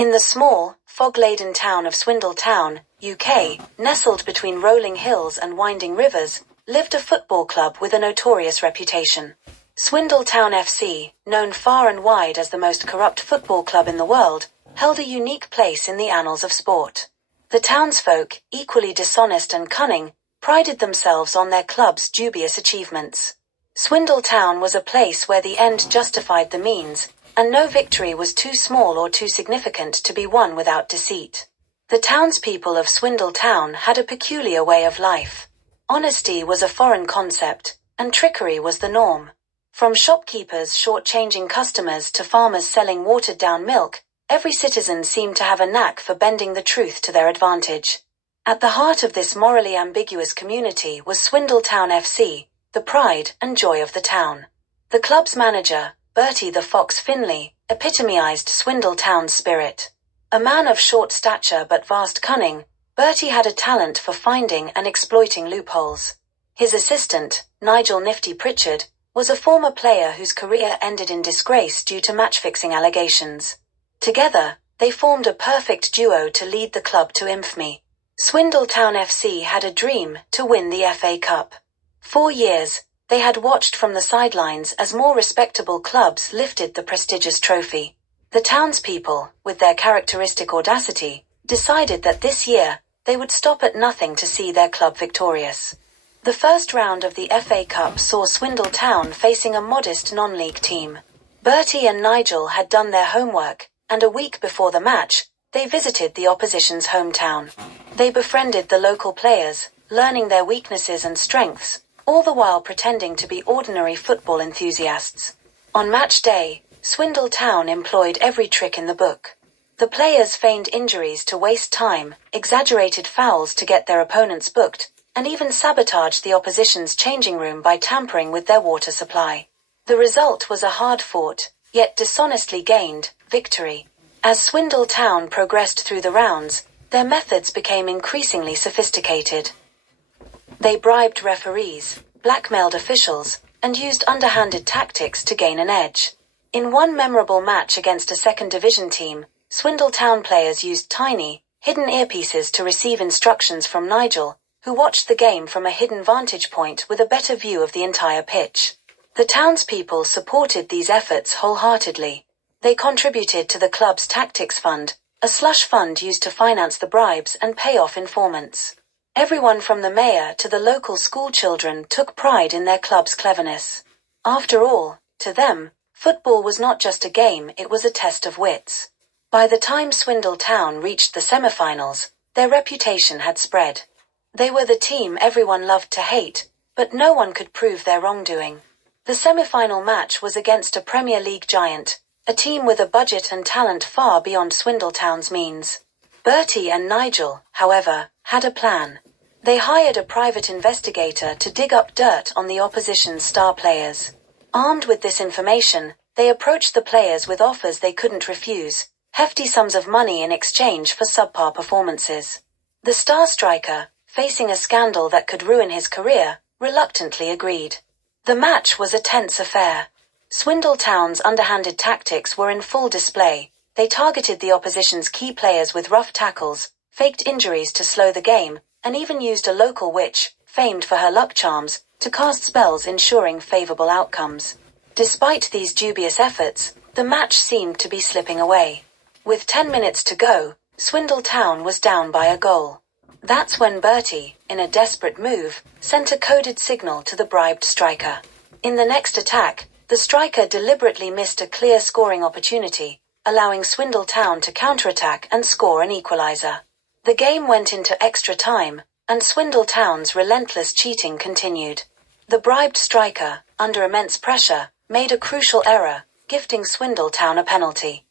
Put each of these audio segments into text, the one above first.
In the small, fog-laden town of Swindle Town, UK, nestled between rolling hills and winding rivers, lived a football club with a notorious reputation. Swindle Town FC, known far and wide as the most corrupt football club in the world, held a unique place in the annals of sport. The townsfolk, equally dishonest and cunning, prided themselves on their club's dubious achievements. Swindle Town was a place where the end justified the means, and no victory was too small or too significant to be won without deceit. The townspeople of Swindle Town had a peculiar way of life. Honesty was a foreign concept, and trickery was the norm. From shopkeepers shortchanging customers to farmers selling watered-down milk, every citizen seemed to have a knack for bending the truth to their advantage. At the heart of this morally ambiguous community was Swindle Town FC, the pride and joy of the town. The club's manager, Bertie the Fox Finley, epitomized Swindle Town's spirit. A man of short stature but vast cunning, Bertie had a talent for finding and exploiting loopholes. His assistant, Nigel Nifty Pritchard, was a former player whose career ended in disgrace due to match-fixing allegations. Together, they formed a perfect duo to lead the club to infamy. Swindle Town FC had a dream to win the FA Cup. For years, they had watched from the sidelines as more respectable clubs lifted the prestigious trophy. The townspeople, with their characteristic audacity, decided that this year, they would stop at nothing to see their club victorious. The first round of the FA Cup saw Swindle Town facing a modest non-league team. Bertie and Nigel had done their homework, and a week before the match, they visited the opposition's hometown. They befriended the local players, learning their weaknesses and strengths, all the while pretending to be ordinary football enthusiasts. On match day, Swindle Town employed every trick in the book. The players feigned injuries to waste time, exaggerated fouls to get their opponents booked, and even sabotaged the opposition's changing room by tampering with their water supply. The result was a hard-fought, yet dishonestly gained, victory. As Swindle Town progressed through the rounds, their methods became increasingly sophisticated. They bribed referees, blackmailed officials, and used underhanded tactics to gain an edge. In one memorable match against a second-division team, Swindle Town players used tiny, hidden earpieces to receive instructions from Nigel, who watched the game from a hidden vantage point with a better view of the entire pitch. The townspeople supported these efforts wholeheartedly. They contributed to the club's tactics fund, a slush fund used to finance the bribes and pay off informants. Everyone from the mayor to the local schoolchildren took pride in their club's cleverness. After all, to them, football was not just a game, it was a test of wits. By the time Swindle Town reached the semi-finals, their reputation had spread. They were the team everyone loved to hate, but no one could prove their wrongdoing. The semi-final match was against a Premier League giant, a team with a budget and talent far beyond Swindle Town's means. Bertie and Nigel, however, had a plan. They hired a private investigator to dig up dirt on the opposition's star players. Armed with this information, they approached the players with offers they couldn't refuse, hefty sums of money in exchange for subpar performances. The star striker, facing a scandal that could ruin his career, reluctantly agreed. The match was a tense affair. Swindle Town's underhanded tactics were in full display. They targeted the opposition's key players with rough tackles, faked injuries to slow the game, and even used a local witch, famed for her luck charms, to cast spells ensuring favorable outcomes. Despite these dubious efforts, the match seemed to be slipping away. With 10 minutes to go, Swindle Town was down by a goal. That's when Bertie, in a desperate move, sent a coded signal to the bribed striker. In the next attack, the striker deliberately missed a clear scoring opportunity, allowing Swindle Town to counterattack and score an equalizer. The game went into extra time, and Swindle Town's relentless cheating continued. The bribed striker, under immense pressure, made a crucial error, gifting Swindle Town a penalty.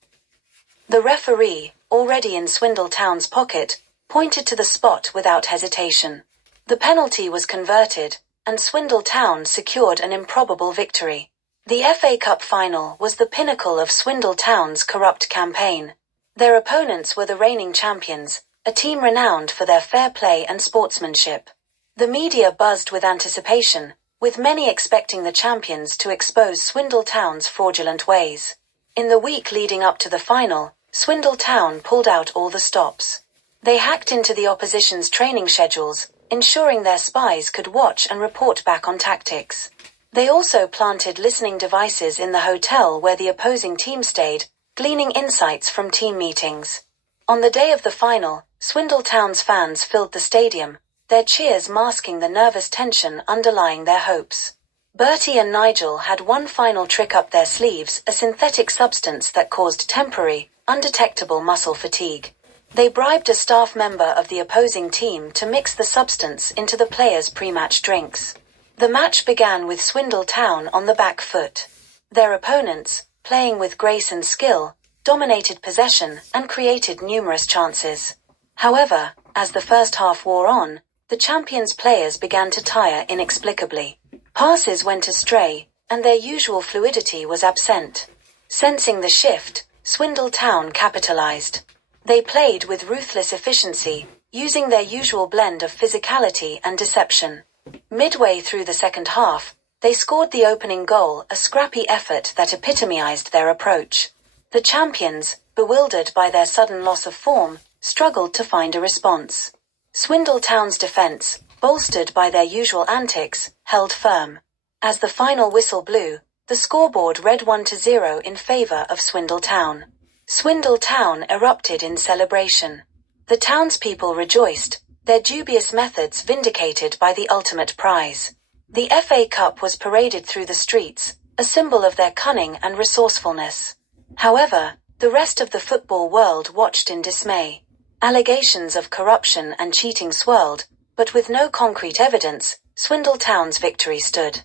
The referee, already in Swindle Town's pocket, pointed to the spot without hesitation. The penalty was converted, and Swindle Town secured an improbable victory. The FA Cup final was the pinnacle of Swindle Town's corrupt campaign. Their opponents were the reigning champions, a team renowned for their fair play and sportsmanship. The media buzzed with anticipation, with many expecting the champions to expose Swindle Town's fraudulent ways. In the week leading up to the final, Swindle Town pulled out all the stops. They hacked into the opposition's training schedules, ensuring their spies could watch and report back on tactics. They also planted listening devices in the hotel where the opposing team stayed, gleaning insights from team meetings. On the day of the final, Swindle Town's fans filled the stadium, their cheers masking the nervous tension underlying their hopes. Bertie and Nigel had one final trick up their sleeves, a synthetic substance that caused temporary, undetectable muscle fatigue. They bribed a staff member of the opposing team to mix the substance into the players' pre-match drinks. The match began with Swindle Town on the back foot. Their opponents, playing with grace and skill, dominated possession and created numerous chances. However, as the first half wore on, the champions' players began to tire inexplicably. Passes went astray, and their usual fluidity was absent. Sensing the shift, Swindle Town capitalized. They played with ruthless efficiency, using their usual blend of physicality and deception. Midway through the second half, they scored the opening goal, a scrappy effort that epitomized their approach. The champions, bewildered by their sudden loss of form, struggled to find a response. Swindle Town's defense, bolstered by their usual antics, held firm. As the final whistle blew, the scoreboard read 1-0 in favor of Swindle Town. Swindle Town erupted in celebration. The townspeople rejoiced, their dubious methods vindicated by the ultimate prize. The FA Cup was paraded through the streets, a symbol of their cunning and resourcefulness. However, the rest of the football world watched in dismay. Allegations of corruption and cheating swirled, but with no concrete evidence, Swindle Town's victory stood.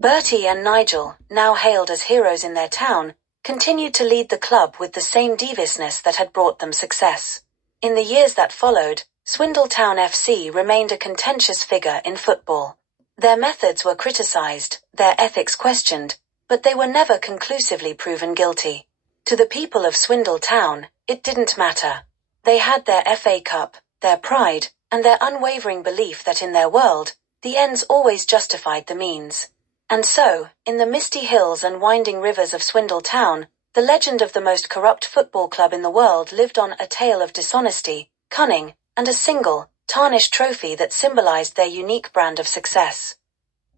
Bertie and Nigel, now hailed as heroes in their town, continued to lead the club with the same deviousness that had brought them success. In the years that followed, Swindle Town FC remained a contentious figure in football. Their methods were criticized, their ethics questioned, but they were never conclusively proven guilty. To the people of Swindle Town, it didn't matter. They had their FA Cup, their pride, and their unwavering belief that in their world, the ends always justified the means. And so, in the misty hills and winding rivers of Swindle Town, the legend of the most corrupt football club in the world lived on, a tale of dishonesty, cunning, and a single, tarnished trophy that symbolized their unique brand of success.